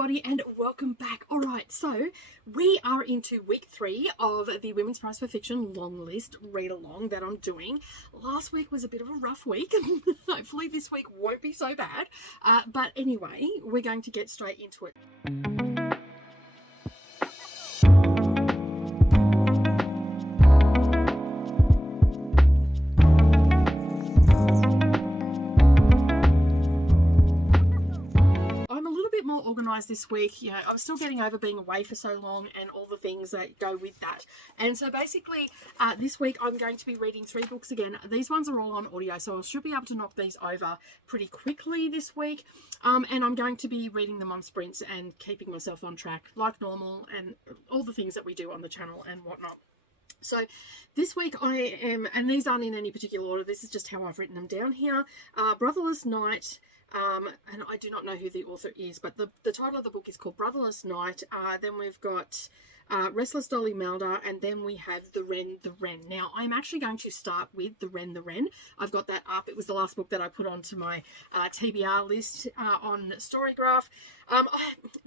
everybody, and welcome back. All right, so we are into week 3 of the Women's Prize for Fiction Longlist read-along that I'm doing. Last week was a bit of a rough week. Hopefully this week won't be so bad. But anyway, we're going to get straight into it. Organised this week. You know, I'm still getting over being away for so long and all the things that go with that. And so basically this week I'm going to be reading 3 books again. These ones are all on audio, so I should be able to knock these over pretty quickly this week. And I'm going to be reading them on sprints and keeping myself on track like normal and all the things that we do on the channel and whatnot. So this week I am, and these aren't in any particular order, this is just how I've written them down here. Brotherless Night, and I do not know who the author is, but the title of the book is called Brotherless Night. Then we've got Restless Dolly Melder, and then we have The Wren. Now, I'm actually going to start with The Wren. I've got that up. It was the last book that I put onto my TBR list on Storygraph.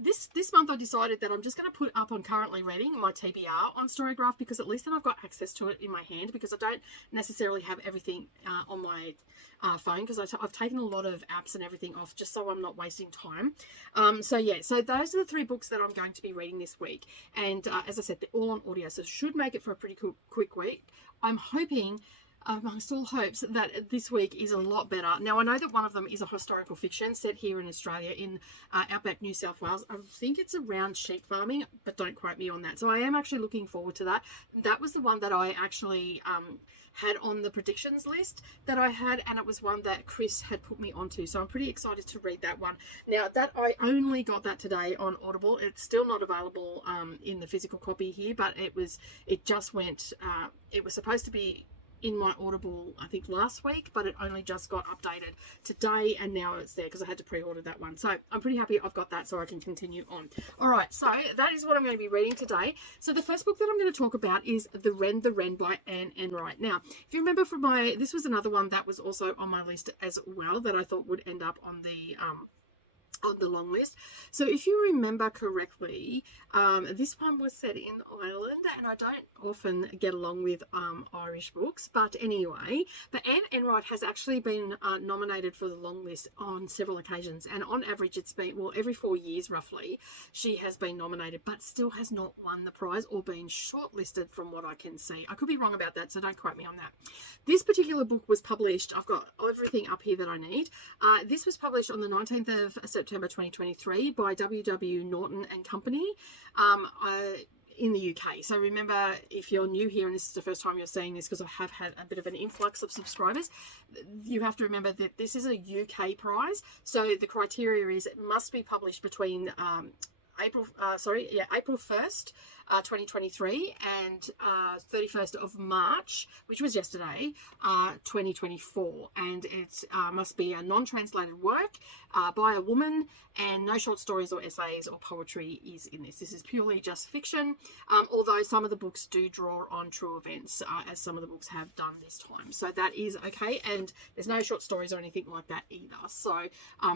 This month I decided that I'm just going to put up on currently reading my TBR on Storygraph, because at least then I've got access to it in my hand, because I don't necessarily have everything on my phone, because I've taken a lot of apps and everything off just so I'm not wasting time. So those are the 3 books that I'm going to be reading this week, and as I said, they're all on audio, so it should make it for a pretty quick week. I'm hoping, amongst all hopes, that this week is a lot better. Now, I know that one of them is a historical fiction set here in Australia in outback New South Wales. I think it's around sheep farming, but don't quote me on that. So I am actually looking forward to that. That was the one that I actually had on the predictions list that I had, and it was one that Chris had put me onto, so I'm pretty excited to read that one. Now, that I only got that today on Audible. It's still not available in the physical copy here, but it was supposed to be in my Audible, I think, last week, but it only just got updated today, and now it's there because I had to pre-order that one. So I'm pretty happy I've got that so I can continue on. All right, so that is what I'm going to be reading today. So the first book that I'm going to talk about is The Wren by Anne Enright. Now, if you remember from this was another one that was also on my list as well that I thought would end up on the long list. So if you remember correctly, this one was set in Ireland, and I don't often get along with Irish books, but anyway, but Anne Enright has actually been nominated for the long list on several occasions, and on average it's been, well, every 4 years roughly she has been nominated, but still has not won the prize or been shortlisted from what I can see. I could be wrong about that, so don't quote me on that. This particular book was published, I've got everything up here that I need. This was published on the 19th of September 2023 by W.W. Norton and Company in the UK. So remember, if you're new here and this is the first time you're seeing this, because I have had a bit of an influx of subscribers, you have to remember that this is a UK prize. So the criteria is it must be published between April 1st, 2023 and 31st of March, which was yesterday, 2024, and it must be a non-translated work by a woman, and no short stories or essays or poetry is in this. This is purely just fiction, although some of the books do draw on true events, as some of the books have done this time, so that is okay, and there's no short stories or anything like that either. So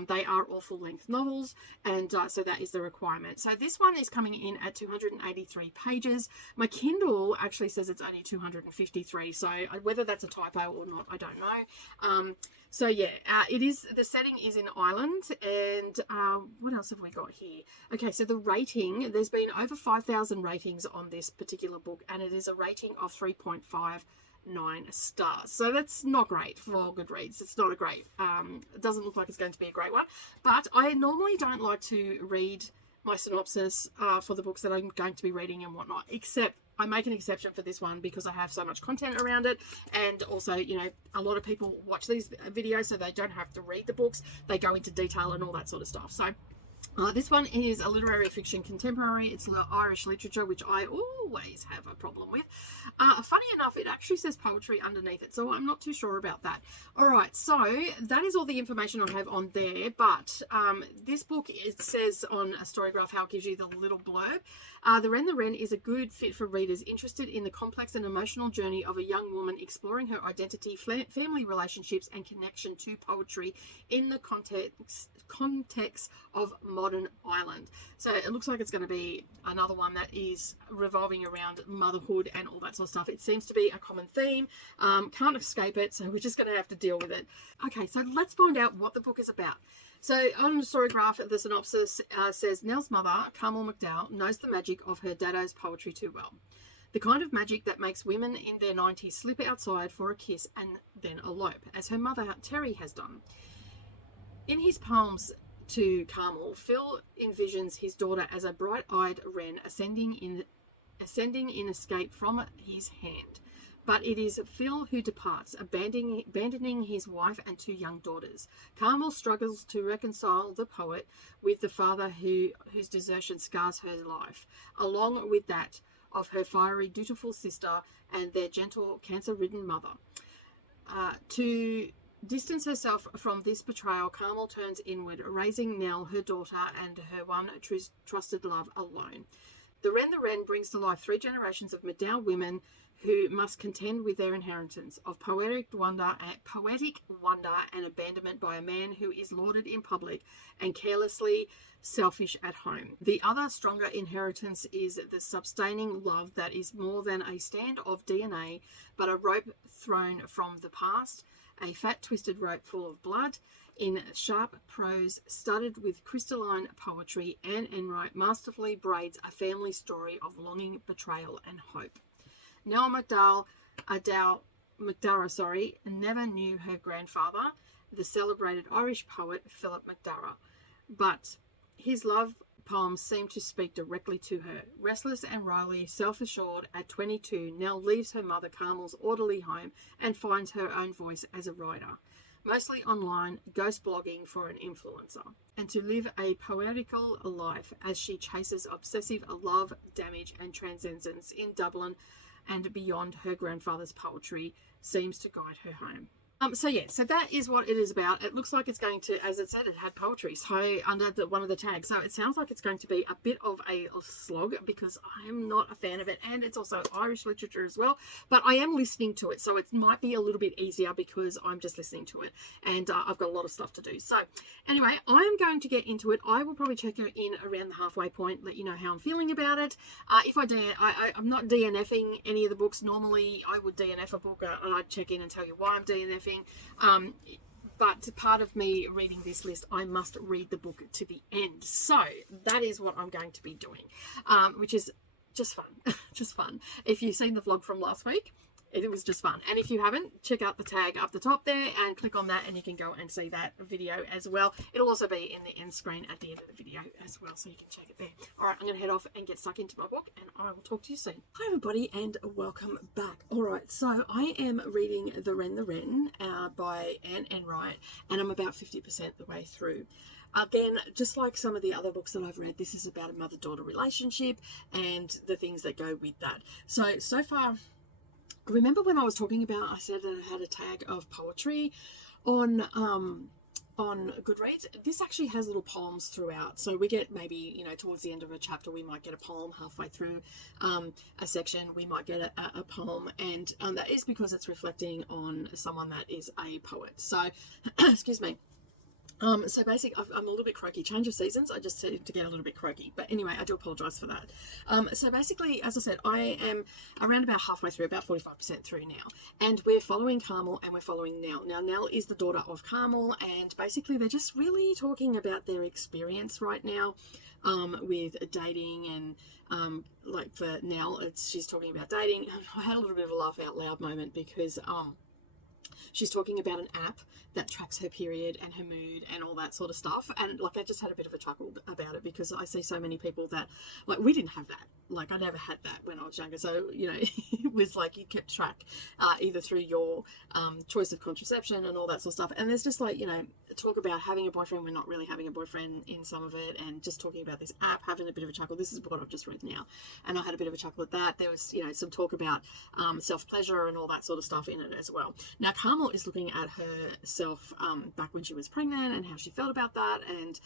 they are all full-length novels, and so that is the requirement. So this one is coming in at 283 pages. My Kindle actually says it's only 253, so whether that's a typo or not, I don't know. So yeah, it is, the setting is in Ireland, and what else have we got here? Okay, so the rating, there's been over 5,000 ratings on this particular book, and it is a rating of 3.59 stars. So that's not great for Goodreads. It's not a great, it doesn't look like it's going to be a great one, but I normally don't like to read my synopsis for the books that I'm going to be reading and whatnot, except I make an exception for this one because I have so much content around it, and also, you know, a lot of people watch these videos so they don't have to read the books, they go into detail and all that sort of stuff. So this one is a literary fiction contemporary. It's Irish literature, which I always have a problem with. Funny enough, it actually says poetry underneath it, so I'm not too sure about that. All right, so that is all the information I have on there, but this book, it says on a Storygraph how it gives you the little blurb. The Wren is a good fit for readers interested in the complex and emotional journey of a young woman exploring her identity, family relationships, and connection to poetry in the context of modern Ireland. So it looks like it's going to be another one that is revolving around motherhood and all that sort of stuff. It seems to be a common theme. Can't escape it, so we're just going to have to deal with it. Okay, so let's find out what the book is about. So on the story graph, the synopsis says, Nell's mother, Carmel McDowell, knows the magic of her daddo's poetry too well. The kind of magic that makes women in their 90s slip outside for a kiss and then elope, as her mother Terry has done. In his poems to Carmel, Phil envisions his daughter as a bright-eyed wren ascending in escape from his hand. But it is Phil who departs, abandoning his wife and 2 young daughters. Carmel struggles to reconcile the poet with the father whose desertion scars her life, along with that of her fiery, dutiful sister and their gentle, cancer-ridden mother. To distance herself from this betrayal, Carmel turns inward, raising Nell, her daughter, and her one trusted love alone. The Wren brings to life 3 generations of McDowell women who must contend with their inheritance of poetic wonder and abandonment by a man who is lauded in public and carelessly selfish at home. The other stronger inheritance is the sustaining love that is more than a strand of DNA, but a rope thrown from the past, a fat twisted rope full of blood. In sharp prose, studded with crystalline poetry, Anne Enright masterfully braids a family story of longing, betrayal, and hope. Nell McDowell, never knew her grandfather, the celebrated Irish poet Philip McDowell, but his love poems seem to speak directly to her. Restless and wryly self-assured, at 22, Nell leaves her mother Carmel's orderly home and finds her own voice as a writer, mostly online, ghost blogging for an influencer, and to live a poetical life as she chases obsessive love, damage, and transcendence in Dublin and beyond. Her grandfather's poetry seems to guide her home. So that is what it is about. It looks like it's going to, as it said, it had poetry so under one of the tags. So it sounds like it's going to be a bit of a slog because I'm not a fan of it, and it's also Irish literature as well. But I am listening to it, so it might be a little bit easier because I'm just listening to it, and I've got a lot of stuff to do. So anyway, I'm going to get into it. I will probably check in around the halfway point, let you know how I'm feeling about it. If I'm not DNFing any of the books. Normally, I would DNF a book and I'd check in and tell you why I'm DNFing. But part of me reading this list, I must read the book to the end. So that is what I'm going to be doing, which is just fun. Just fun. If you've seen the vlog from last week, it was just fun. And if you haven't, check out the tag up the top there and click on that and you can go and see that video as well. It'll also be in the end screen at the end of the video as well, so you can check it there. All right, I'm going to head off and get stuck into my book, and I will talk to you soon. Hi everybody, and welcome back. All right, so I am reading The Wren by Anne Enright, and I'm about 50% the way through. Again, just like some of the other books that I've read, this is about a mother-daughter relationship and the things that go with that. So far, remember when I was talking about, I said that I had a tag of poetry on Goodreads? This actually has little poems throughout. So we get maybe, towards the end of a chapter, we might get a poem. Halfway through a section, we might get a poem. And that is because it's reflecting on someone that is a poet. So, excuse me. So basically, I'm a little bit croaky. Change of seasons, I just seem to get a little bit croaky. But anyway, I do apologise for that. So basically, as I said, I am around about halfway through, about 45% through now. And we're following Carmel and we're following Nell. Now, Nell is the daughter of Carmel, and basically they're just really talking about their experience right now with dating. And like for Nell, she's talking about dating. I had a little bit of a laugh out loud moment because she's talking about an app that tracks her period and her mood and all that sort of stuff. And like, I just had a bit of a chuckle about it because I see so many people that, like, we didn't have that. Like, I never had that when I was younger. So, it was like you kept track either through your choice of contraception and all that sort of stuff. And there's just like, talk about having a boyfriend. We're not really having a boyfriend in some of it, and just talking about this app, having a bit of a chuckle. This is what I've just read now, and I had a bit of a chuckle at that. There was, some talk about self-pleasure and all that sort of stuff in it as well. Now, Carmel is looking at herself back when she was pregnant and how she felt about that, and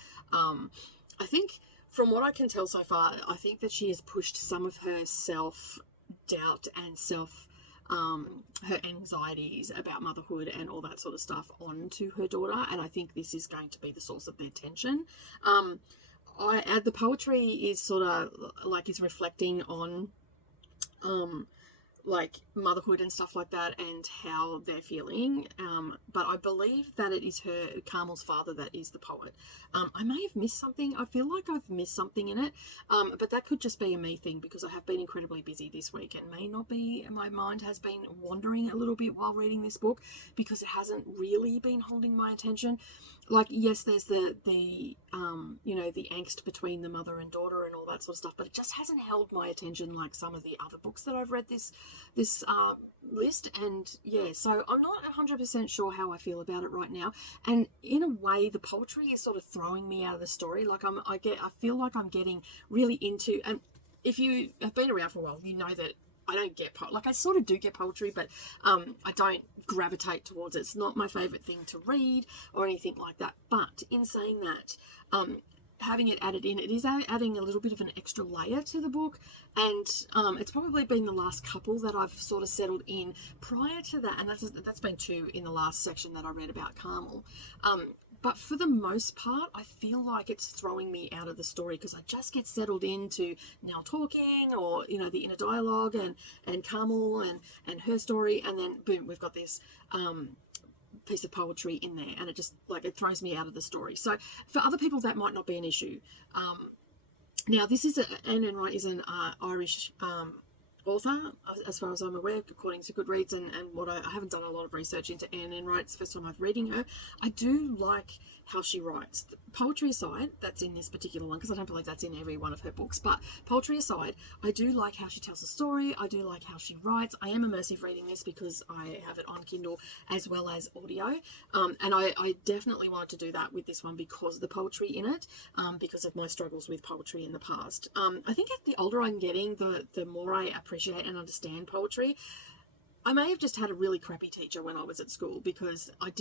I think from what I can tell so far, I think that she has pushed some of her self-doubt and her anxieties about motherhood and all that sort of stuff onto her daughter, and I think this is going to be the source of their tension. the poetry is sort of like is reflecting on like motherhood and stuff like that and how they're feeling, but I believe that it is Carmel's father that is the poet. I may have missed something. I feel like I've missed something in it, but that could just be a me thing because I have been incredibly busy this week and may not be. My mind has been wandering a little bit while reading this book because it hasn't really been holding my attention. Like, yes, there's the you know, the angst between the mother and daughter and all that sort of stuff, but it just hasn't held my attention like some of the other books that I've read this list. And yeah, so I'm not 100% sure how I feel about it right now. And in a way, the poetry is sort of throwing me out of the story. Like I feel like I'm getting really into, and if you have been around for a while, you know that I don't get like I sort of do get poetry, but I don't gravitate towards it. It's not my favorite thing to read or anything like that. But in saying that, having it added in, it is adding a little bit of an extra layer to the book, and it's probably been the last couple that I've sort of settled in. Prior to that, and that's been 2 in the last section that I read about Carmel. But for the most part, I feel like it's throwing me out of the story because I just get settled into Nell talking, or, you know, the inner dialogue and Carmel and her story. And then boom, we've got this piece of poetry in there, and it just like it throws me out of the story. So for other people, that might not be an issue. Now, this is Anne Enright is an Irish author, as far as I'm aware, according to Goodreads, and what I haven't done a lot of research into Anne Enright. It's the first time I'm reading her. I do like how she writes. The poetry aside, that's in this particular one, because I don't believe that's in every one of her books, but poetry aside, I do like how she tells a story. I do like how she writes. I am immersive reading this because I have it on Kindle as well as audio, and I definitely wanted to do that with this one because of the poetry in it, because of my struggles with poetry in the past. I think as the older I'm getting, the more I appreciate and understand poetry. I may have just had a really crappy teacher when I was at school, because I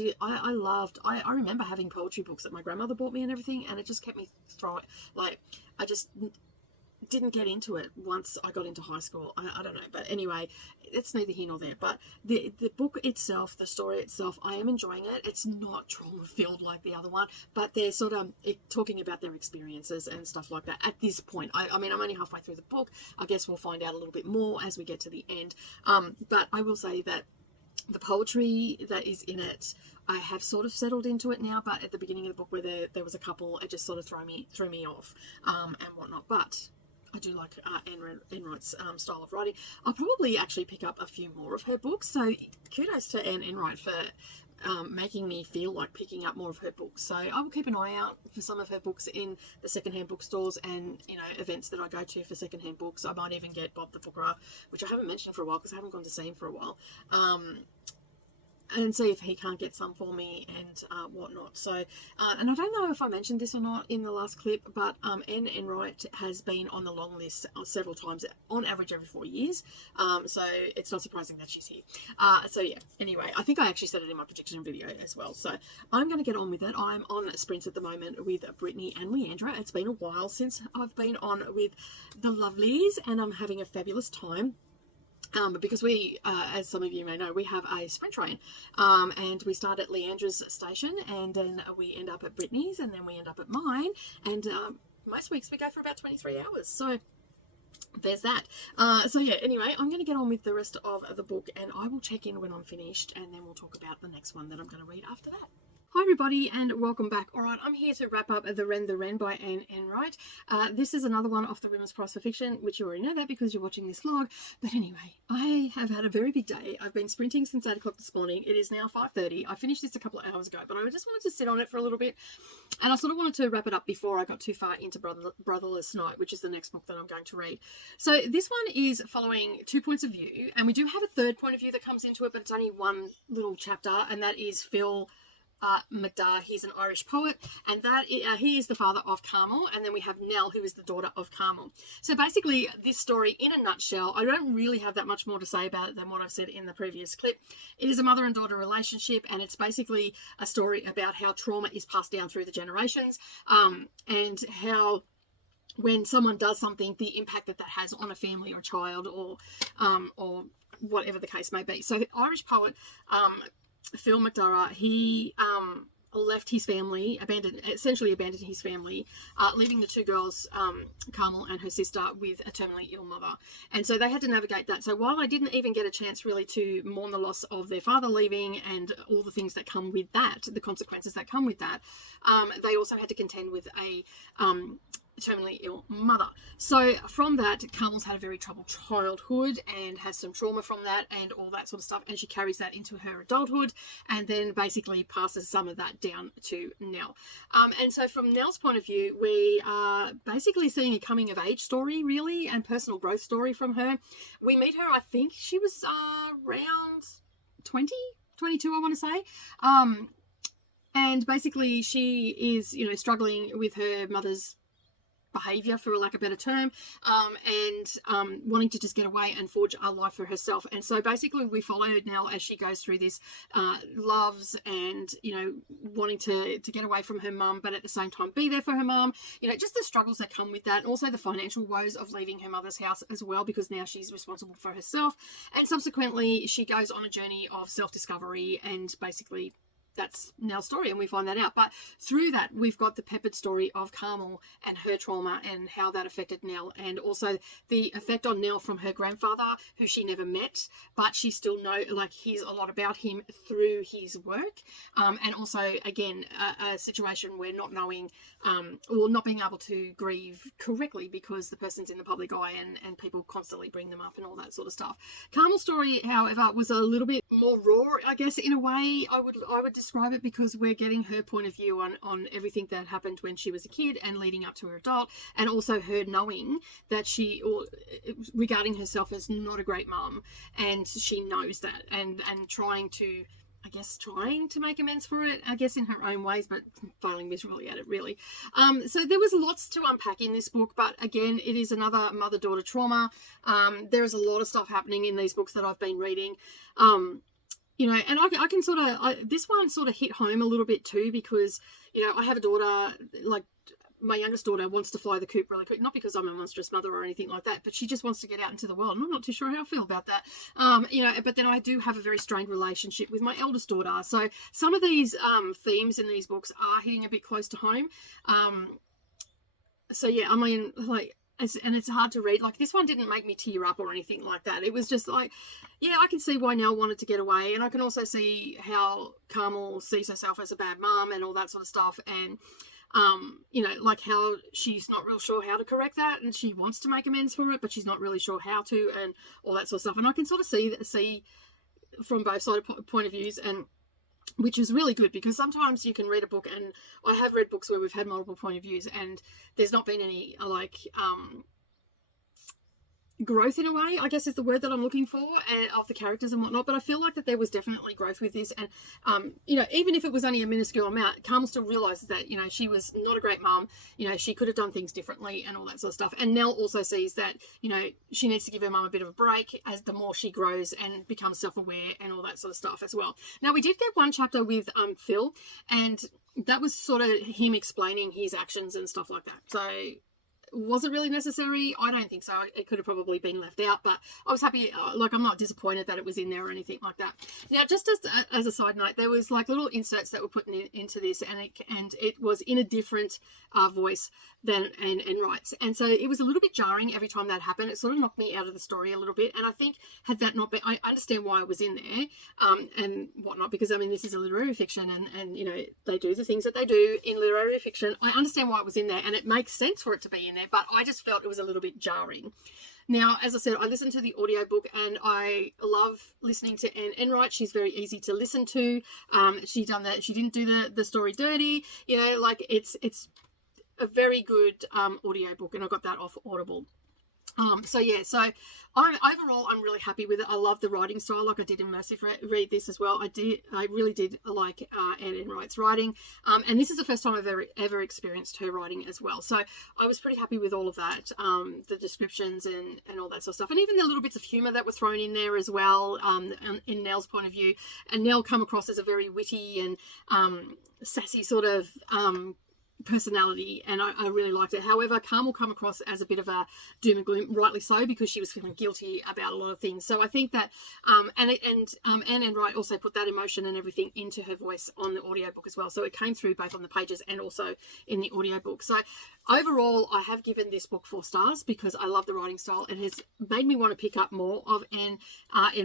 remember having poetry books that my grandmother bought me and everything, and it just kept me throwing, like, I just didn't get into it once I got into high school. I don't know, but anyway, it's neither here nor there. But the book itself, the story itself, I am enjoying it. It's not trauma filled like the other one, but they're sort of talking about their experiences and stuff like that at this point. I mean, I'm only halfway through the book. I guess we'll find out a little bit more as we get to the end. But I will say that the poetry that is in it, I have sort of settled into it now, but at the beginning of the book where there was a couple, it just sort of threw me off and whatnot. But I do like Anne Enright's style of writing. I'll probably actually pick up a few more of her books. So kudos to Anne Enright for making me feel like picking up more of her books. So I will keep an eye out for some of her books in the secondhand bookstores and, you know, events that I go to for secondhand books. I might even get Bob the Booker, which I haven't mentioned for a while because I haven't gone to see him for a while. And see if he can't get some for me and whatnot. So, and I don't know if I mentioned this or not in the last clip, but Anne Enright has been on the long list several times, on average every 4 years. So it's not surprising that she's here. So yeah, anyway, I think I actually said it in my prediction video as well. So I'm going to get on with it. I'm on sprints at the moment with Brittany and Leandra. It's been a while since I've been on with the lovelies, and I'm having a fabulous time. Because we, as some of you may know, we have a sprint train, and we start at Leandra's station, and then we end up at Brittany's, and then we end up at mine, and most weeks we go for about 23 hours, so there's that. So yeah, anyway, I'm going to get on with the rest of the book, and I will check in when I'm finished, and then we'll talk about the next one that I'm going to read after that. Hi everybody, and welcome back. Alright, I'm here to wrap up The Wren by Anne Enright. This is another one off the Women's Prize for Fiction, which you already know that because you're watching this vlog. But anyway, I have had a very big day. I've been sprinting since 8 o'clock this morning. It is now 5:30. I finished this a couple of hours ago, but I just wanted to sit on it for a little bit. And I sort of wanted to wrap it up before I got too far into Brotherless Night, which is the next book that I'm going to read. So this one is following 2 points of view, and we do have a third point of view that comes into it, but it's only one little chapter, and that is Phil McDarr. He's an Irish poet, and he is the father of Carmel, and then we have Nell, who is the daughter of Carmel. So basically, this story in a nutshell, I don't really have that much more to say about it than what I've said in the previous clip. It is a mother and daughter relationship, and it's basically a story about how trauma is passed down through the generations, and how when someone does something, the impact that has on a family or child, or whatever the case may be. So the Irish poet, Phil McDarr, he left his family, essentially abandoned his family, leaving the two girls, Carmel and her sister, with a terminally ill mother. And so they had to navigate that. So while I didn't even get a chance really to mourn the loss of their father leaving and all the things that come with that, the consequences that come with that, they also had to contend with a terminally ill mother. So from that, Carmel's had a very troubled childhood and has some trauma from that and all that sort of stuff, and she carries that into her adulthood and then basically passes some of that down to Nell. And so from Nell's point of view, we are basically seeing a coming of age story really, and personal growth story from her. We meet her, I think she was around 20, 22 I want to say, and basically she is, you know, struggling with her mother's behavior, for lack of a better term, and wanting to just get away and forge a life for herself. And so basically we follow Nell as she goes through this loves and, you know, wanting to get away from her mum, but at the same time be there for her mum, you know, just the struggles that come with that, and also the financial woes of leaving her mother's house as well, because now she's responsible for herself. And subsequently she goes on a journey of self-discovery, and basically that's Nell's story, and we find that out. But through that, we've got the peppered story of Carmel and her trauma and how that affected Nell, and also the effect on Nell from her grandfather, who she never met, but she still hears a lot about him through his work. And also, again, a situation where not knowing or not being able to grieve correctly because the person's in the public eye and people constantly bring them up and all that sort of stuff. Carmel's story, however, was a little bit more raw, I guess, in a way I would describe it, because we're getting her point of view on everything that happened when she was a kid and leading up to her adult, and also her knowing that regarding herself as not a great mum, and she knows that, and trying to make amends for it, I guess, in her own ways, but failing miserably at it, really. So there was lots to unpack in this book, but again, it is another mother-daughter trauma. There is a lot of stuff happening in these books that I've been reading. You know, and I can this one sort of hit home a little bit too, because, you know, I have a daughter, like, my youngest daughter wants to fly the coop really quick, not because I'm a monstrous mother or anything like that, but she just wants to get out into the world, and I'm not too sure how I feel about that. You know, but then I do have a very strained relationship with my eldest daughter, so some of these themes in these books are hitting a bit close to home. So yeah, I mean, like, and it's hard to read. Like, this one didn't make me tear up or anything like that. It was just like, yeah, I can see why Nell wanted to get away, and I can also see how Carmel sees herself as a bad mum and all that sort of stuff, and you know, like how she's not real sure how to correct that, and she wants to make amends for it, but she's not really sure how to, and all that sort of stuff. And I can sort of see from both sides point of views, and which is really good, because sometimes you can read a book, and I have read books where we've had multiple point of views and there's not been any growth, in a way, I guess is the word that I'm looking for, of the characters and whatnot. But I feel like that there was definitely growth with this, and you know, even if it was only a minuscule amount, Carmel still realizes that, you know, she was not a great mum, you know, she could have done things differently and all that sort of stuff. And Nell also sees that, you know, she needs to give her mum a bit of a break as the more she grows and becomes self-aware and all that sort of stuff as well. Now, we did get one chapter with Phil, and that was sort of him explaining his actions and stuff like that. So was it really necessary? I don't think so. It could have probably been left out, but I was happy. Like, I'm not disappointed that it was in there or anything like that. Now, just as a side note, there was like little inserts that were put into this, and it was in a different voice than Enright's, and so it was a little bit jarring every time that happened. It sort of knocked me out of the story a little bit, and I think had that not been, I understand why it was in there and whatnot, because I mean, this is a literary fiction, and you know, they do the things that they do in literary fiction. I understand why it was in there, and it makes sense for it to be in there, but I just felt it was a little bit jarring. Now, as I said, I listened to the audiobook, and I love listening to Anne Enright. She's very easy to listen to. She didn't do the story dirty, you know, like it's a very good audiobook, and I got that off Audible. So overall I'm really happy with it. I love the writing style, like I did immersive read this as well. I really did like Anne Enright's writing, and this is the first time I've ever experienced her writing as well, so I was pretty happy with all of that, the descriptions and all that sort of stuff, and even the little bits of humor that were thrown in there as well, in Nell's point of view. And Nell come across as a very witty and sassy sort of personality, and I really liked it. However, Calm will come across as a bit of a doom and gloom, rightly so, because she was feeling guilty about a lot of things. So I think that Anne and Wright also put that emotion and everything into her voice on the audiobook as well. So it came through both on the pages and also in the audiobook. So overall, I have given this book 4 stars because I love the writing style. It has made me want to pick up more of Anne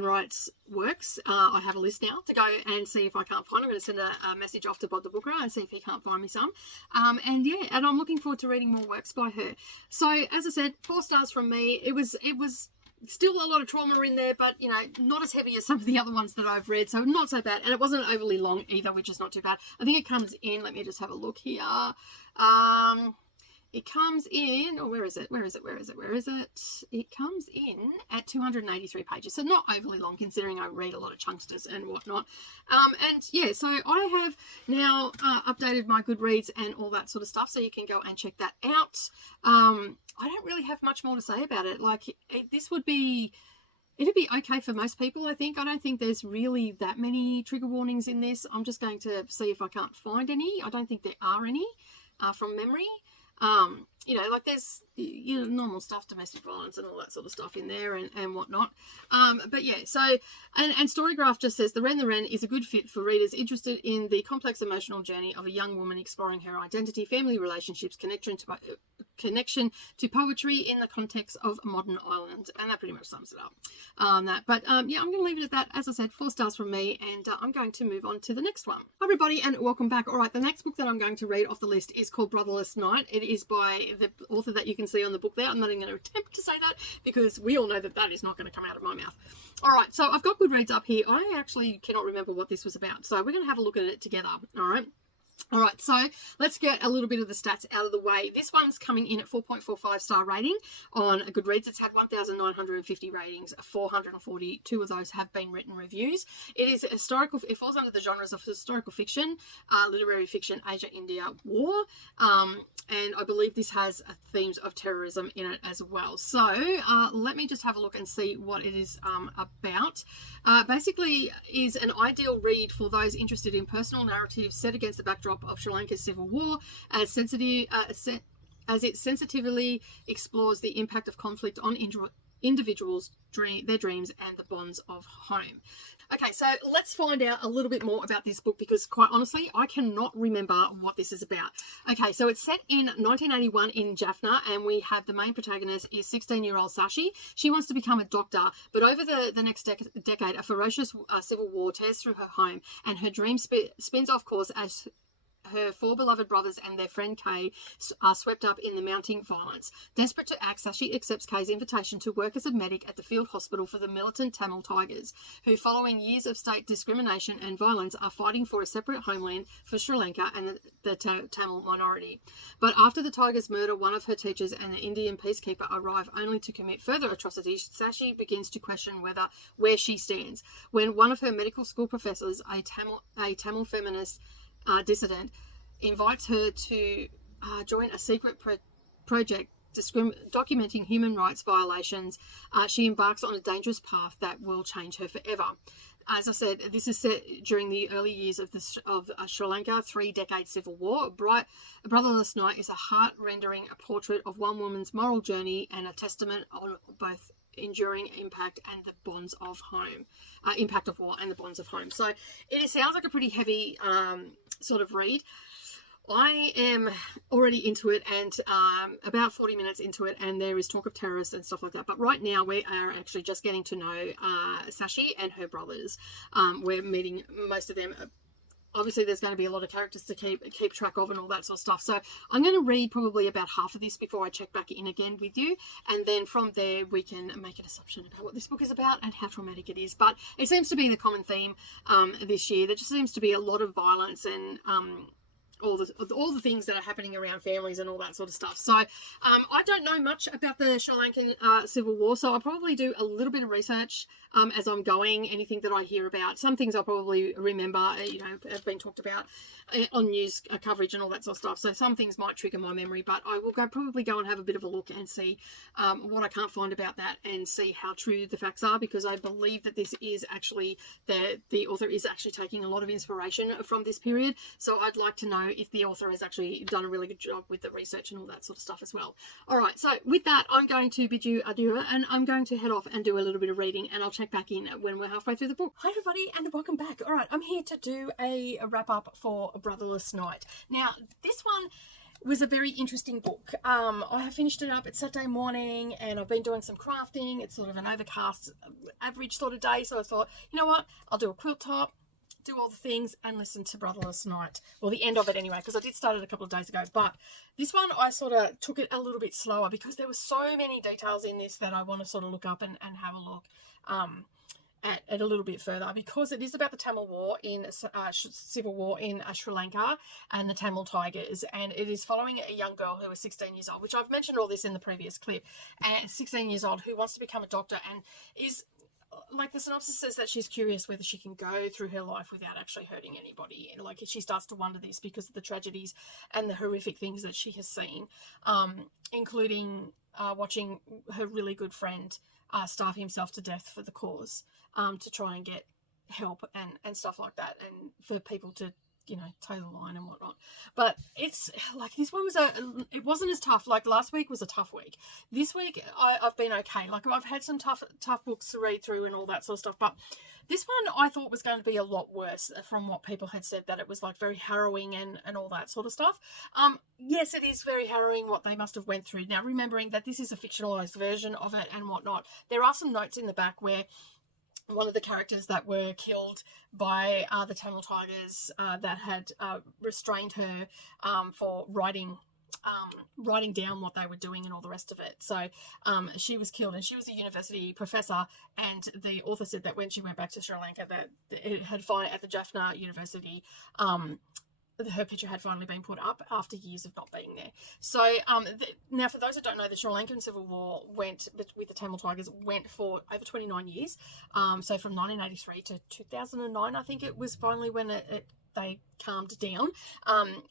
Wright's works. I have a list now to go and see if I can't find. I'm going to send a message off to Bob the Booker and see if he can't find me some. And I'm looking forward to reading more works by her. So as I said, 4 stars from me. It was still a lot of trauma in there, but not as heavy as some of the other ones that I've read, so not so bad. And it wasn't overly long either, which is not too bad. I think it comes in, let me just have a look here. It comes in, where is it? It comes in at 283 pages, so not overly long considering I read a lot of chunksters and whatnot. So I have now updated my Goodreads and all that sort of stuff, so you can go and check that out. I don't really have much more to say about it. It'd be okay for most people, I think. I don't think there's really that many trigger warnings in this. I'm just going to see if I can't find any. I don't think there are any from memory. There's normal stuff, domestic violence and all that sort of stuff in there and whatnot. But yeah, so and Storygraph just says the Wren is a good fit for readers interested in the complex emotional journey of a young woman exploring her identity, family relationships, connection to poetry in the context of a modern Ireland. And that pretty much sums it up. I'm going to leave it at that. As I said, 4 stars from me, and I'm going to move on to the next one. Hi everybody, and welcome back. All right, the next book that I'm going to read off the list is called Brotherless Night. It is by the author that you can see on the book there. I'm not even going to attempt to say that because we all know that is not going to come out of my mouth. All right, so I've got Goodreads up here. I actually cannot remember what this was about, so we're going to have a look at it together. All right, so let's get a little bit of the stats out of the way. This one's coming in at 4.45 star rating on Goodreads. It's had 1,950 ratings. 442 of those have been written reviews. It is historical. It falls under the genres of historical fiction, literary fiction, Asia, India, war, and I believe this has themes of terrorism in it as well. So let me just have a look and see what it is about. Basically, is an ideal read for those interested in personal narratives set against the backdrop of Sri Lanka's civil war, as it sensitively explores the impact of conflict on individuals, their dreams, and the bonds of home. Okay, so let's find out a little bit more about this book because, quite honestly, I cannot remember what this is about. Okay, so it's set in 1981 in Jaffna, and we have the main protagonist is 16-year-old Sashi. She wants to become a doctor, but over the next decade, a ferocious civil war tears through her home, and her dream spins off course as her 4 beloved brothers and their friend Kay are swept up in the mounting violence. Desperate to act, Sashi accepts Kay's invitation to work as a medic at the field hospital for the militant Tamil Tigers, who, following years of state discrimination and violence, are fighting for a separate homeland for Sri Lanka and the Tamil minority. But after the Tigers murder one of her teachers and the Indian peacekeeper arrive only to commit further atrocities, Sashi begins to question where she stands. When one of her medical school professors, a Tamil feminist dissident, invites her to join a secret project documenting human rights violations, she embarks on a dangerous path that will change her forever. As I said, this is set during the early years of Sri Lanka 3-decade civil war. Brotherless Night is a heart-rendering portrait of one woman's moral journey and a testament on both enduring impact and the bonds of home, impact of war and the bonds of home. So it sounds like a pretty heavy sort of read. I am already into it and about 40 minutes into it, and there is talk of terrorists and stuff like that. But right now we are actually just getting to know Sashi and her brothers. We're meeting most of them. Obviously, there's going to be a lot of characters to keep track of and all that sort of stuff. So I'm going to read probably about half of this before I check back in again with you. And then from there, we can make an assumption about what this book is about and how traumatic it is. But it seems to be the common theme this year. There just seems to be a lot of violence and all the things that are happening around families and all that sort of stuff. So I don't know much about the Sri Lankan civil war, so I'll probably do a little bit of research as I'm going. Anything that I hear about, some things I'll probably remember, have been talked about on news coverage and all that sort of stuff. So some things might trigger my memory, but I will probably go and have a bit of a look and see what I can't find about that and see how true the facts are, because I believe that this is actually the author is actually taking a lot of inspiration from this period. So I'd like to know know if the author has actually done a really good job with the research and all that sort of stuff as well. All right, so with that, I'm going to bid you adieu, and I'm going to head off and do a little bit of reading, and I'll check back in when we're halfway through the book. Hi everybody, and welcome back. All right, I'm here to do a wrap up for Brotherless Night. Now, this one was a very interesting book. I have finished it up. It's Saturday morning and I've been doing some crafting. It's sort of an overcast, average sort of day. So I thought, you know what? I'll do a quilt top, do all the things and listen to Brotherless Night. Well, the end of it anyway, because I did start it a couple of days ago. But this one, I sort of took it a little bit slower because there were so many details in this that I want to sort of look up and have a look at a little bit further, because it is about the Tamil War in civil war in Sri Lanka and the Tamil Tigers, and it is following a young girl who is 16 years old, which I've mentioned all this in the previous clip, and 16 years old, who wants to become a doctor and is, like the synopsis says, that she's curious whether she can go through her life without actually hurting anybody. And like she starts to wonder this because of the tragedies and the horrific things that she has seen, including watching her really good friend starve himself to death for the cause, to try and get help and stuff like that, and for people to, you know, toe the line and whatnot. But it's like this one was it wasn't as tough. Like last week was a tough week. This week I've been okay. Like I've had some tough books to read through and all that sort of stuff, but this one I thought was going to be a lot worse from what people had said, that it was like very harrowing and all that sort of stuff. Yes, it is very harrowing what they must have went through. Now, remembering that this is a fictionalized version of it and whatnot, there are some notes in the back where one of the characters that were killed by the Tamil Tigers that had restrained her for writing down what they were doing and all the rest of it. So she was killed, and she was a university professor, and the author said that when she went back to Sri Lanka, that it had found at the Jaffna University, her picture had finally been put up after years of not being there. So now, for those who don't know, the Sri Lankan Civil War with the Tamil Tigers went for over 29 years. So from 1983 to 2009, I think it was finally when they calmed down,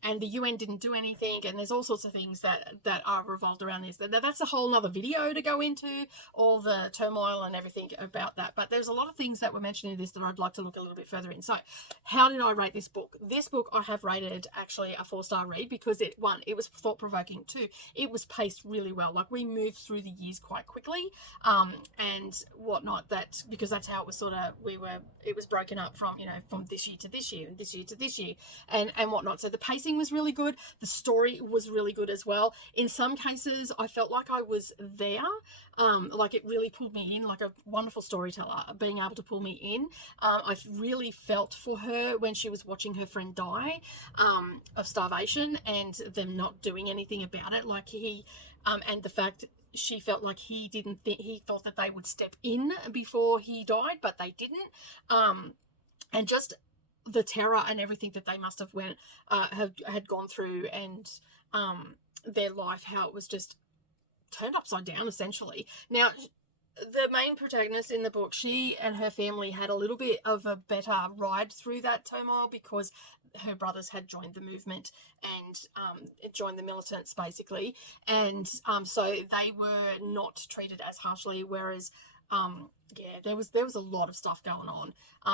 and the UN didn't do anything, and there's all sorts of things that are revolved around this. That's a whole nother video to go into, all the turmoil and everything about that. But there's a lot of things that were mentioned in this that I'd like to look a little bit further in. So how did I rate this book? This book I have rated actually a 4-star read, because it was thought-provoking. 2, it was paced really well. Like we moved through the years quite quickly, and whatnot, that because that's how it was sort of, it was broken up from, you know, from this year to this year and this year to this year and whatnot. So the pacing was really good. The story was really good as well. In some cases, I felt like I was there. Like it really pulled me in, like a wonderful storyteller being able to pull me in. I really felt for her when she was watching her friend die of starvation and them not doing anything about it. Like and the fact she felt like he thought that they would step in before he died, but they didn't. And just the terror and everything that they must have had gone through, and their life, how it was just turned upside down essentially. Now, the main protagonist in the book, she and her family had a little bit of a better ride through that turmoil because her brothers had joined the movement and joined the militants basically, and so they were not treated as harshly, whereas yeah, there was a lot of stuff going on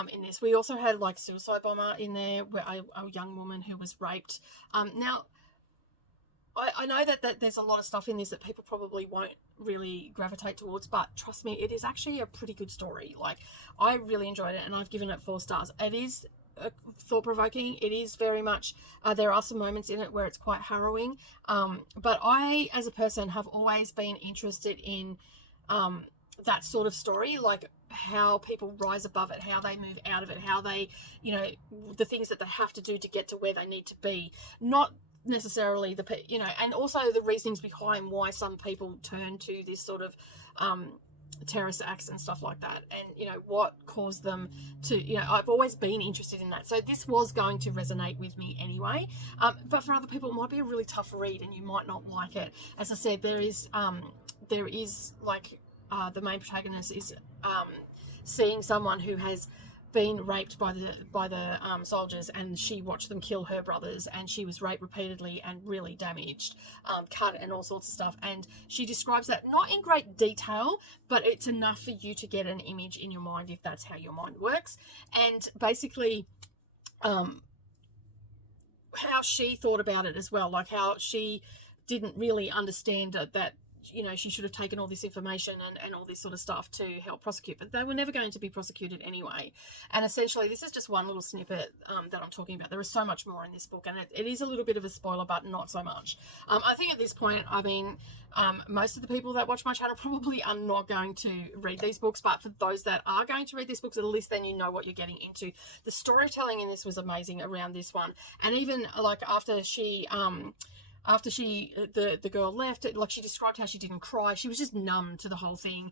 in this. We also had like suicide bomber in there, where a young woman who was raped. Now, I know that there's a lot of stuff in this that people probably won't really gravitate towards, but trust me, it is actually a pretty good story. Like, I really enjoyed it, and I've given it 4 stars. It is thought-provoking. It is very much, there are some moments in it where it's quite harrowing, but I, as a person, have always been interested in that sort of story, like how people rise above it, how they move out of it, how they, you know, the things that they have to do to get to where they need to be, not necessarily and also the reasonings behind why some people turn to this sort of terrorist acts and stuff like that, and, you know, what caused them to, you know, I've always been interested in that. So this was going to resonate with me anyway, but for other people it might be a really tough read and you might not like it. As I said, there is like the main protagonist is seeing someone who has been raped by the soldiers, and she watched them kill her brothers, and she was raped repeatedly and really damaged, cut and all sorts of stuff. And she describes that not in great detail, but it's enough for you to get an image in your mind if that's how your mind works. And basically how she thought about it as well, like how she didn't really understand that you know, she should have taken all this information and all this sort of stuff to help prosecute, but they were never going to be prosecuted anyway. And essentially, this is just one little snippet that I'm talking about. There is so much more in this book, and it is a little bit of a spoiler, but not so much. I think at this point, I mean, most of the people that watch my channel probably are not going to read these books, but for those that are going to read these books, at least then you know what you're getting into. The storytelling in this was amazing around this one, and even like after the girl left, like she described how she didn't cry, she was just numb to the whole thing,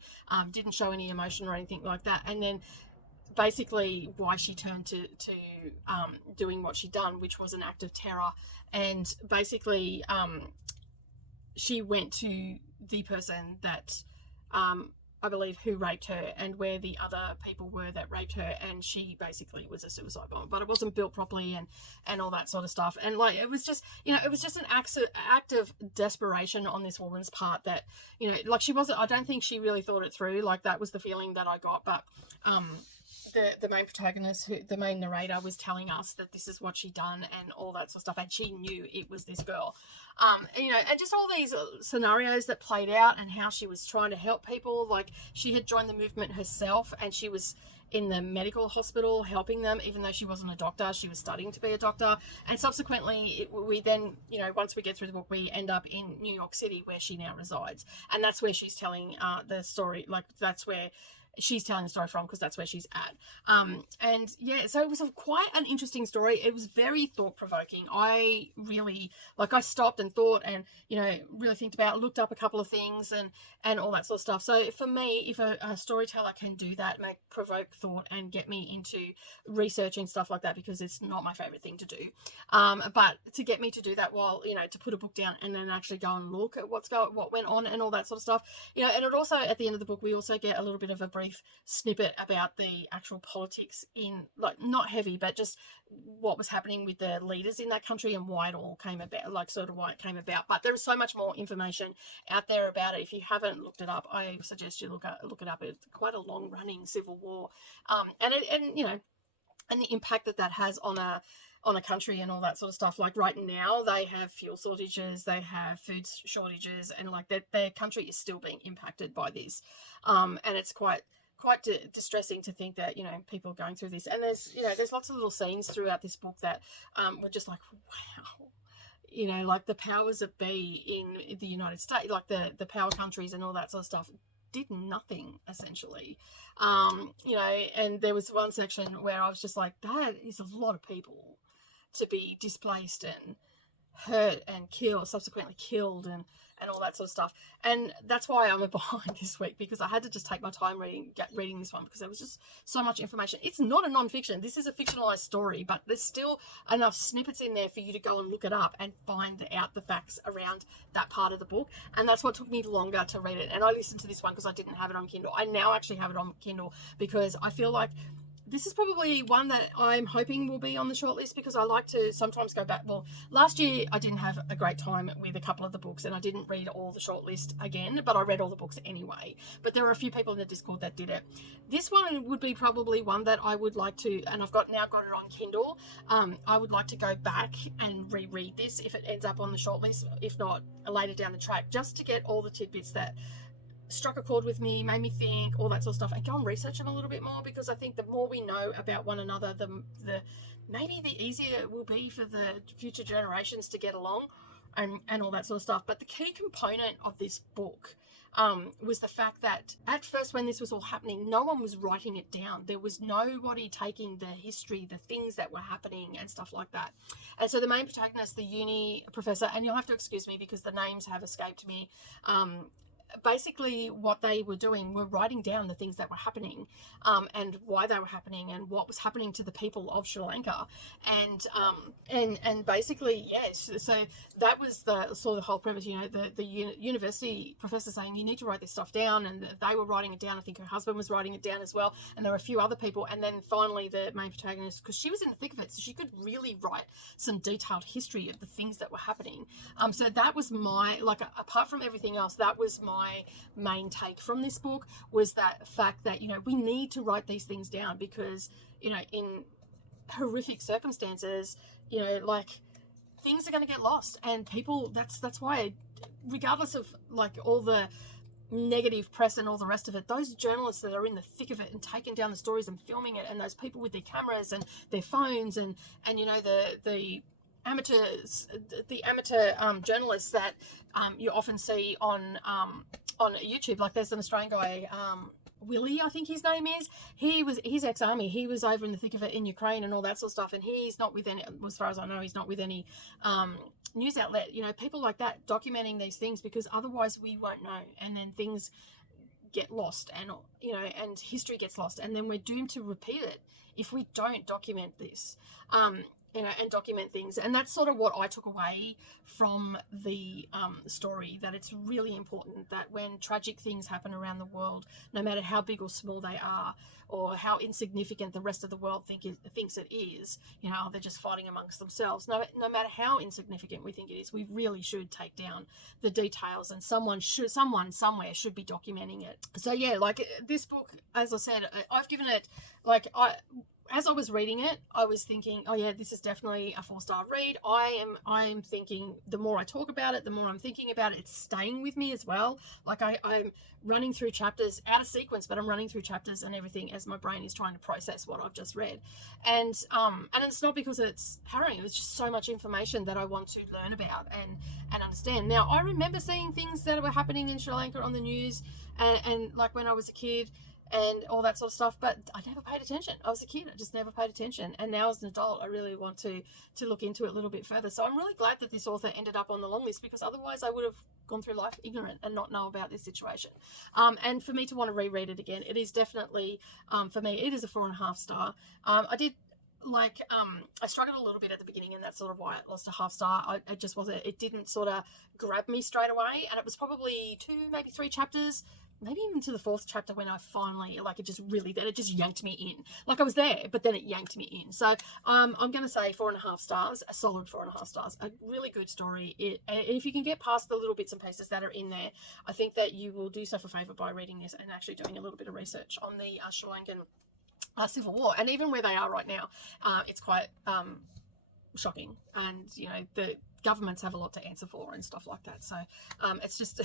didn't show any emotion or anything like that. And then basically why she turned to doing what she'd done, which was an act of terror. And basically she went to the person that I believe who raped her, and where the other people were that raped her, and she basically was a suicide bomber, but it wasn't built properly and all that sort of stuff. And like, it was just, you know, it was just an act of desperation on this woman's part, that, you know, like she wasn't, I don't think she really thought it through. Like, that was the feeling that I got. But the main protagonist, the main narrator, was telling us that this is what she'd done and all that sort of stuff, and she knew it was this girl. And, you know, and just all these scenarios that played out, and how she was trying to help people. Like, she had joined the movement herself, and she was in the medical hospital helping them, even though she wasn't a doctor. She was studying to be a doctor. And subsequently, we then, you know, once we get through the book, we end up in New York City, where she now resides, and that's where she's telling the story. Like, that's where she's telling the story from, because that's where she's at. And yeah, so it was quite an interesting story. It was very thought-provoking. I really, like, I stopped and thought, and, you know, really think about, looked up a couple of things and all that sort of stuff. So for me, if a storyteller can do that, provoke thought and get me into researching stuff like that, because it's not my favorite thing to do, but to get me to do that while, you know, to put a book down and then actually go and look at what went on and all that sort of stuff, you know. And it also, at the end of the book, we also get a little bit of a brief snippet about the actual politics in, like, not heavy, but just what was happening with the leaders in that country and why it all came about, like, sort of why it came about. But there is so much more information out there about it. If you haven't looked it up, I suggest you look it up. It's quite a long running civil war, and you know, and the impact that has on a country and all that sort of stuff. Like, right now they have fuel shortages, they have food shortages, and like their country is still being impacted by this, and it's quite distressing to think that, you know, people are going through this. And there's, you know, there's lots of little scenes throughout this book that were just like, wow, you know, like the powers that be in the United States, like the power countries and all that sort of stuff, did nothing, essentially. You know, and there was one section where I was just like, that is a lot of people to be displaced and hurt and subsequently killed and all that sort of stuff. And that's why I'm behind this week, because I had to just take my time reading this one, because there was just so much information. It's not a non-fiction. This is a fictionalized story, but there's still enough snippets in there for you to go and look it up and find out the facts around that part of the book. And that's what took me longer to read it. And I listened to this one because I didn't have it on Kindle. I now actually have it on Kindle, because I feel like this is probably one that I'm hoping will be on the shortlist, because I like to sometimes go back. Well, last year I didn't have a great time with a couple of the books, and I didn't read all the shortlist again, but I read all the books anyway. But there are a few people in the Discord that did it. This one would be probably one that I would like to, and I've now got it on Kindle. I would like to go back and reread this if it ends up on the shortlist, if not later down the track, just to get all the tidbits that struck a chord with me, made me think, all that sort of stuff, and go and research them a little bit more, because I think the more we know about one another, the maybe the easier it will be for the future generations to get along and all that sort of stuff. But the key component of this book was the fact that at first, when this was all happening, no one was writing it down. There was nobody taking the history, the things that were happening and stuff like that. And so the main protagonist, the uni professor, and you'll have to excuse me because the names have escaped me, basically what they were doing were writing down the things that were happening, and why they were happening, and what was happening to the people of Sri Lanka, and basically, yes, so that was the sort of whole premise. You know, the university professor saying you need to write this stuff down, and they were writing it down. I think her husband was writing it down as well, and there were a few other people. And then finally the main protagonist, because she was in the thick of it, so she could really write some detailed history of the things that were happening. So that was my, like, apart from everything else, that was my main take from this book, was that fact that, you know, we need to write these things down, because, you know, in horrific circumstances, you know, like, things are going to get lost, and people, that's why, regardless of like all the negative press and all the rest of it, those journalists that are in the thick of it and taking down the stories and filming it, and those people with their cameras and their phones, and you know, the amateurs, the amateur journalists that you often see on YouTube. Like there's an Australian guy, Willie, I think his name is. He's ex-army. He was over in the thick of it in Ukraine and all that sort of stuff, and he's not with any, as far as I know, he's not with any news outlet. You know, people like that documenting these things, because otherwise we won't know, and then things get lost, and you know, and history gets lost, and then we're doomed to repeat it if we don't document this. You know, and document things. And that's sort of what I took away from the story, that it's really important that when tragic things happen around the world, no matter how big or small they are, or how insignificant the rest of the world thinks it is, you know, they're just fighting amongst themselves. No matter how insignificant we think it is, we really should take down the details, and someone somewhere should be documenting it. So yeah, like this book, as I said, I've given it, like, as I was reading it, I was thinking, oh yeah, this is definitely a 4-star read. I'm thinking, the more I talk about it, the more I'm thinking about it. It's staying with me as well. Like I'm running through chapters out of sequence, but I'm running through chapters and everything as my brain is trying to process what I've just read. And it's not because it's harrowing. It's just so much information that I want to learn about and understand. Now, I remember seeing things that were happening in Sri Lanka on the news, and like when I was a kid, and all that sort of stuff, but I never paid attention. I was a kid, I just never paid attention. And now as an adult, I really want to look into it a little bit further. So I'm really glad that this author ended up on the long list, because otherwise I would have gone through life ignorant and not know about this situation. And for me to want to reread it again, it is definitely, for me, it is a 4.5 star. I did, like, I struggled a little bit at the beginning, and that's sort of why it lost a 1/2 star. It didn't sort of grab me straight away. And it was probably 2, maybe 3 chapters, maybe even to the 4th chapter, when I finally, like, it just yanked me in. Like, I was there, but then it yanked me in. So I'm going to say 4.5 stars, a solid 4.5 stars, a really good story. And if you can get past the little bits and pieces that are in there, I think that you will do yourself a favour by reading this and actually doing a little bit of research on the Sri Lankan Civil War, and even where they are right now. It's quite shocking, and you know, the governments have a lot to answer for and stuff like that. So it's just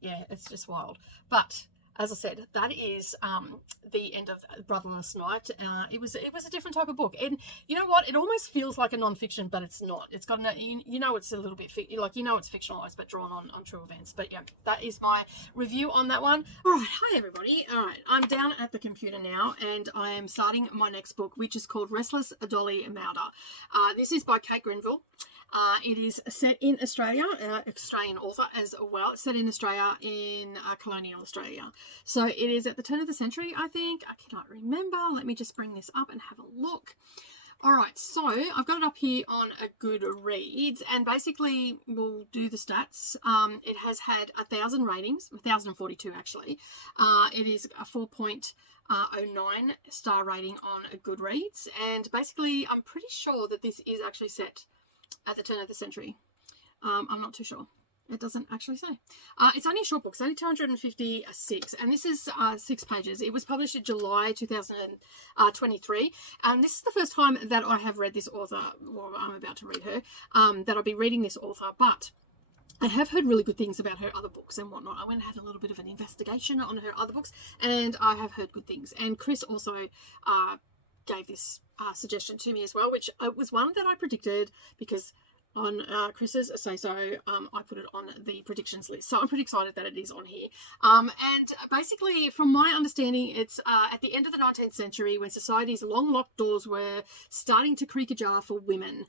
yeah, it's just wild. But as I said, that is the end of Brotherless Night. It was a different type of book, and you know what? It almost feels like a non-fiction, but it's not. It's got you know, it's a little bit like, you know, it's fictionalized but drawn on true events. But yeah, that is my review on that one. All right, hi everybody. All right, I'm down at the computer now, and I am starting my next book, which is called Restless Dolly Mauder. This is by Kate Grenville. It is set in Australia, Australian author as well. It's set in Australia, in colonial Australia. So it is at the turn of the century, I think. I cannot remember. Let me just bring this up and have a look. All right, so I've got it up here on a Goodreads, and basically we'll do the stats. It has had 1,000 ratings, 1,042 actually. It is a 4.09 star rating on Goodreads, and basically I'm pretty sure that this is actually set at the turn of the century. I'm not too sure. It doesn't actually say. It's only a short book. It's only 256, and this is 6 pages. It was published in July 2023, and this is the first time that I have read this author, or I'm about to read her, that I'll be reading this author, but I have heard really good things about her other books and whatnot. I went and had a little bit of an investigation on her other books, and I have heard good things. And Chris also gave this suggestion to me as well, which was one that I predicted, because on Chris's say-so, I put it on the predictions list. So I'm pretty excited that it is on here. And basically, from my understanding, it's at the end of the 19th century, when society's long locked doors were starting to creak ajar for women.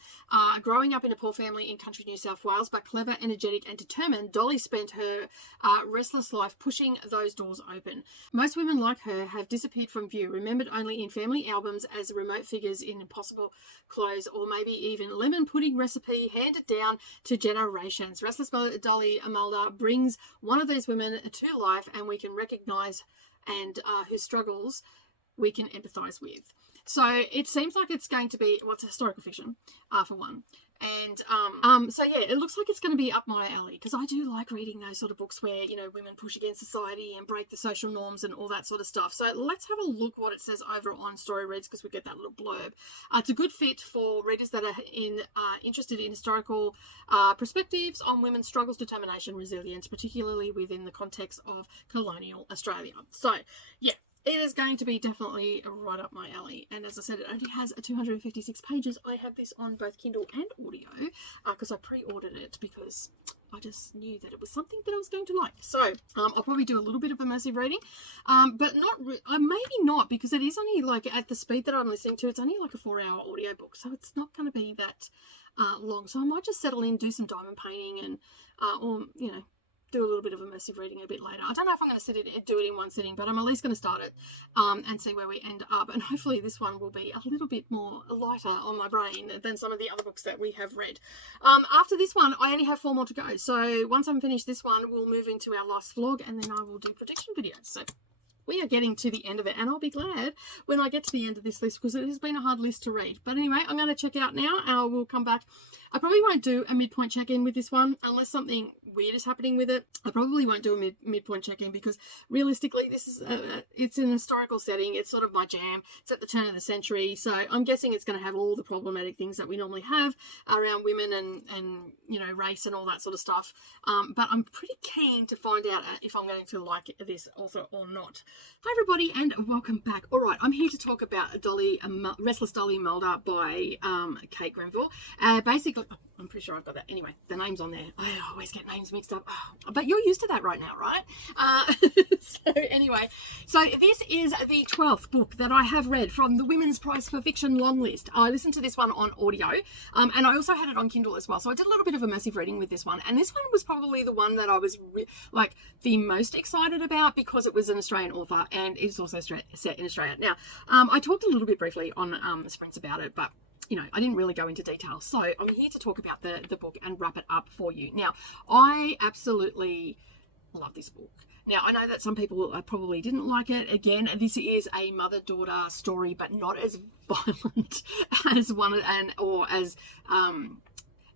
Growing up in a poor family in country New South Wales, but clever, energetic and determined, Dolly spent her restless life pushing those doors open. Most women like her have disappeared from view, remembered only in family albums as remote figures in impossible clothes, or maybe even lemon pudding recipe handed down to generations. Restless Dolly Mulder brings one of those women to life, and we can recognise, and whose struggles we can empathise with. So it seems like it's going to be, well, it's a historical fiction, for one. And so yeah, it looks like it's going to be up my alley, because I do like reading those sort of books where, you know, women push against society and break the social norms and all that sort of stuff. So let's have a look what it says over on Story Reads, because we get that little blurb. It's a good fit for readers that are interested in historical perspectives on women's struggles, determination, resilience, particularly within the context of colonial Australia. So yeah, it is going to be definitely right up my alley. And as I said, it only has 256 pages. I have this on both Kindle and audio because I pre-ordered it because I just knew that it was something that I was going to like. So I'll probably do a little bit of immersive reading, but not maybe not, because it is only like, at the speed that I'm listening to, it's only like a 4-hour audiobook, so it's not going to be that long. So I might just settle in, do some diamond painting, and or you know, do a little bit of immersive reading a bit later. I don't know if I'm going to do it in one sitting, but I'm at least going to start it and see where we end up. And hopefully this one will be a little bit more lighter on my brain than some of the other books that we have read. After this one, I only have 4 more to go. So once I'm finished this one, we'll move into our last vlog, and then I will do prediction videos. So we are getting to the end of it, and I'll be glad when I get to the end of this list, because it has been a hard list to read. But anyway, I'm going to check out now. I will come back. I probably won't do a midpoint check-in with this one unless something weird is happening with it. I probably won't do a midpoint check-in because realistically, this is it's an historical setting. It's sort of my jam. It's at the turn of the century, so I'm guessing it's going to have all the problematic things that we normally have around women and you know, race and all that sort of stuff. But I'm pretty keen to find out if I'm going to like this author or not. Hi everybody, and welcome back. All right, I'm here to talk about Restless Dolly Mulder by Kate Grenville. Basically, I'm pretty sure I've got that. Anyway, the name's on there. I always get names mixed up. Oh, but you're used to that right now, right? So anyway, so this is the 12th book that I have read from the Women's Prize for Fiction Longlist. I listened to this one on audio, and I also had it on Kindle as well. So I did a little bit of immersive reading with this one, and this one was probably the one that I was like the most excited about, because it was an Australian author and it's also set in Australia. Now, I talked a little bit briefly on Sprints about it, but you know, I didn't really go into detail. So I'm here to talk about the book and wrap it up for you. Now, I absolutely love this book. Now, I know that some people probably didn't like it. Again, this is a mother-daughter story, but not as violent as one, or as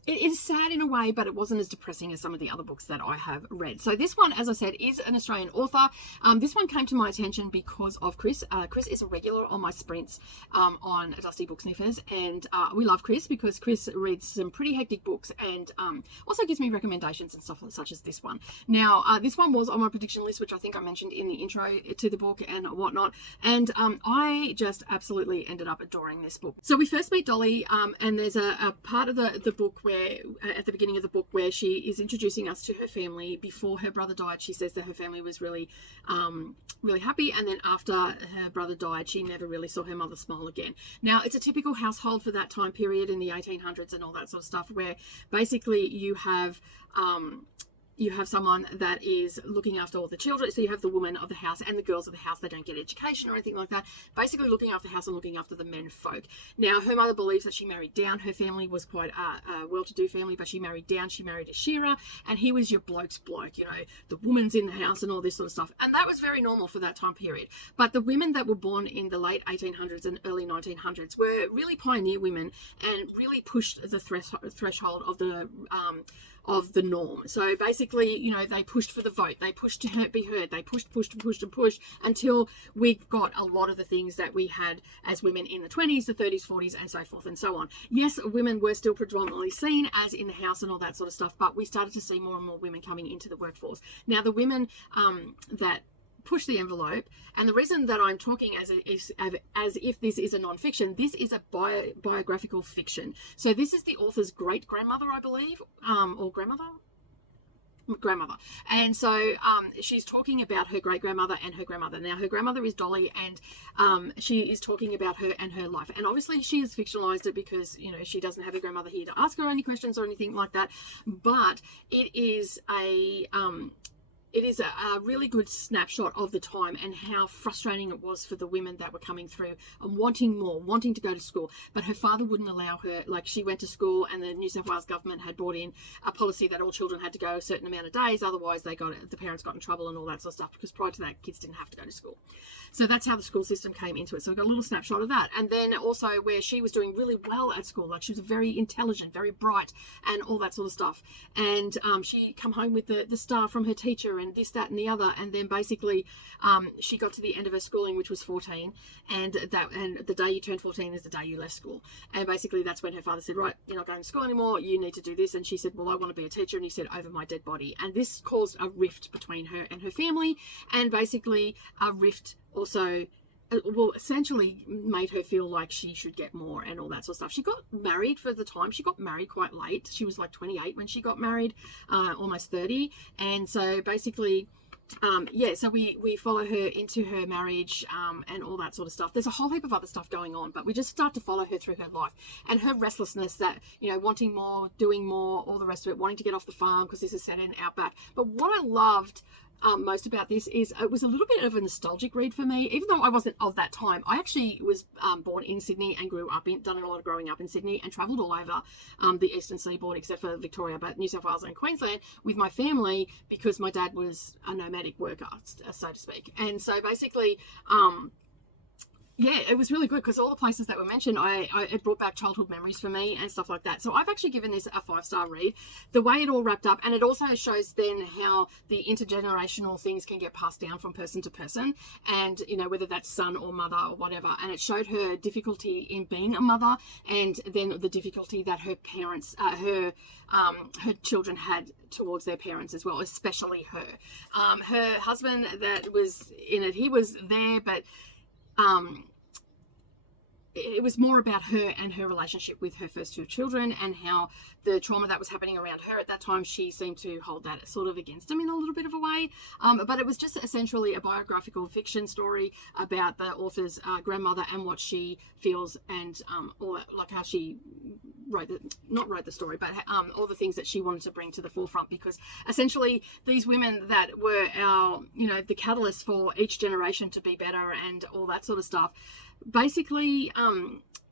it is sad in a way, but it wasn't as depressing as some of the other books that I have read. So this one, as I said, is an Australian author. This one came to my attention because of Chris. Chris is a regular on my sprints on Dusty Book Sniffers, and we love Chris because Chris reads some pretty hectic books and also gives me recommendations and stuff such as this one. Now, this one was on my prediction list, which I think I mentioned in the intro to the book and whatnot, and I just absolutely ended up adoring this book. So we first meet Dolly, and there's a part of the book where at the beginning of the book where she is introducing us to her family. Before her brother died, she says that her family was really really happy, and then after her brother died, she never really saw her mother smile again. Now, it's a typical household for that time period in the 1800s and all that sort of stuff, where basically you have someone that is looking after all the children. So you have the woman of the house and the girls of the house. They don't get education or anything like that. Basically looking after the house and looking after the men folk. Now, her mother believes that she married down. Her family was quite a well-to-do family, but she married down. She married a shearer, and he was your bloke's bloke, you know, the woman's in the house and all this sort of stuff. And that was very normal for that time period. But the women that were born in the late 1800s and early 1900s were really pioneer women and really pushed the threshold of the norm. So basically, you know, they pushed for the vote, they pushed to be heard, they pushed until we got a lot of the things that we had as women in the 20s, the 30s, 40s, and so forth and so on. Yes, women were still predominantly seen as in the house and all that sort of stuff, but we started to see more and more women coming into the workforce. Now, the women that push the envelope, and the reason that I'm talking as if this is a non-fiction, this is a biographical fiction. So this is the author's great-grandmother, I believe, or grandmother, and so she's talking about her great-grandmother and her grandmother. Now, her grandmother is Dolly, and she is talking about her and her life, and obviously she has fictionalized it because, you know, she doesn't have a grandmother here to ask her any questions or anything like that, but it is a it is a really good snapshot of the time and how frustrating it was for the women that were coming through and wanting more, wanting to go to school. But her father wouldn't allow her. Like, she went to school, and the New South Wales government had brought in a policy that all children had to go a certain amount of days. Otherwise, the parents got in trouble and all that sort of stuff, because prior to that, kids didn't have to go to school. So that's how the school system came into it. So we got a little snapshot of that. And then also where she was doing really well at school. Like, she was very intelligent, very bright, and all that sort of stuff. And she come home with the star from her teacher and this, that, and the other. And then basically she got to the end of her schooling, which was 14. And the day you turned 14 is the day you left school. And basically that's when her father said, right, you're not going to school anymore. You need to do this. And she said, well, I want to be a teacher. And he said, over my dead body. And this caused a rift between her and her family. And basically a rift also, well, essentially made her feel like she should get more and all that sort of stuff. She got married for the time. She got married quite late. She was like 28 when she got married, almost 30. And so basically, so we follow her into her marriage and all that sort of stuff. There's a whole heap of other stuff going on, but we just start to follow her through her life and her restlessness, that, you know, wanting more, doing more, all the rest of it, wanting to get off the farm because this is set in Outback. But what I loved most about this is it was a little bit of a nostalgic read for me, even though I wasn't of that time. I actually was born in Sydney and done a lot of growing up in Sydney, and travelled all over the eastern seaboard, except for Victoria, but New South Wales and Queensland with my family, because my dad was a nomadic worker, so to speak. And so basically, yeah, it was really good, because all the places that were mentioned, it brought back childhood memories for me and stuff like that. So I've actually given this a 5-star read. The way it all wrapped up, and it also shows then how the intergenerational things can get passed down from person to person, and, you know, whether that's son or mother or whatever. And it showed her difficulty in being a mother, and then the difficulty that her parents, her children had towards their parents as well, especially her. Her husband that was in it, he was there, but it was more about her and her relationship with her first 2 children, and how the trauma that was happening around her at that time, she seemed to hold that sort of against him in a little bit of a way. But it was just essentially a biographical fiction story about the author's grandmother and what she feels, and or like how she not wrote the story, but all the things that she wanted to bring to the forefront, because essentially these women that were our, you know, the catalyst for each generation to be better and all that sort of stuff, basically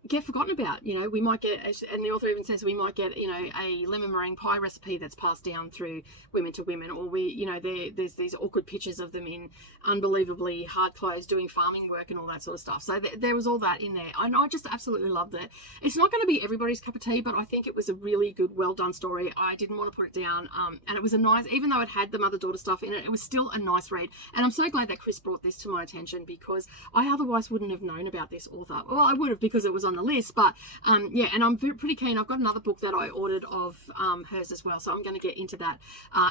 get forgotten about. You know, we might get, and the author even says, we might get, you know, a lemon meringue pie recipe that's passed down through women to women, or we, you know, there's these awkward pictures of them in unbelievably hard clothes doing farming work and all that sort of stuff. So there was all that in there, and I just absolutely loved it. It's not going to be everybody's cup of tea, but I think it was a really good, well done story. I didn't want to put it down, and it was a nice, even though it had the mother-daughter stuff in it, it was still a nice read. And I'm so glad that Chris brought this to my attention, because I otherwise wouldn't have known about this author. Well, I would have, because it was on the list, but yeah, and I'm pretty keen. I've got another book that I ordered of hers as well, so I'm going to get into that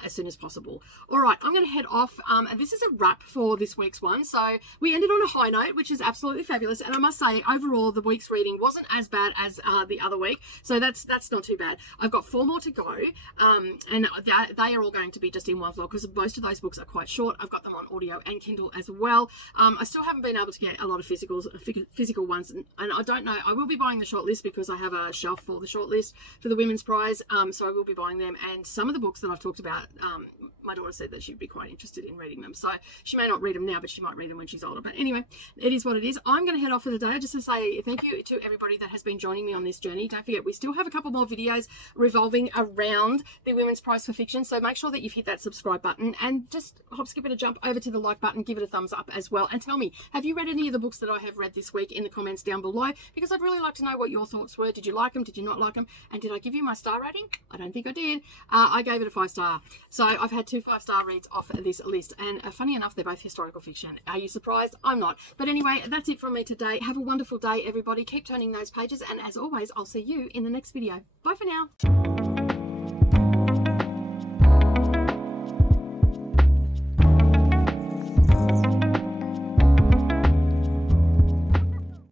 as soon as possible. All right, I'm going to head off, and this is a wrap for this week's one. So we ended on a high note, which is absolutely fabulous, and I must say, overall, the week's reading wasn't as bad as the other week, so that's not too bad. I've got 4 more to go, and they are all going to be just in one vlog, because most of those books are quite short. I've got them on audio and Kindle as well. I still haven't been able to get a lot of physical ones, and I don't know. I will be buying the shortlist, because I have a shelf for the shortlist for the Women's Prize, so I will be buying them. And some of the books that I've talked about, my daughter said that she'd be quite interested in reading them, so she may not read them now, but she might read them when she's older. But anyway, it is what it is. I'm going to head off for the day, just to say thank you to everybody that has been joining me on this journey. Don't forget, we still have a couple more videos revolving around the Women's Prize for Fiction, so make sure that you've hit that subscribe button, and just hop, skip, and a jump over to the like button, give it a thumbs up as well, and tell me, have you read any of the books that I have read this week in the comments down below, because I'd really like to know what your thoughts were. Did you like them? Did you not like them? And did I give you my star rating? I don't think I did. I gave it a 5-star. So I've had 2 5-star reads off this list, and funny enough, they're both historical fiction. Are you surprised? I'm not. But anyway, that's it from me today. Have a wonderful day, everybody. Keep turning those pages, and as always, I'll see you in the next video. Bye for now.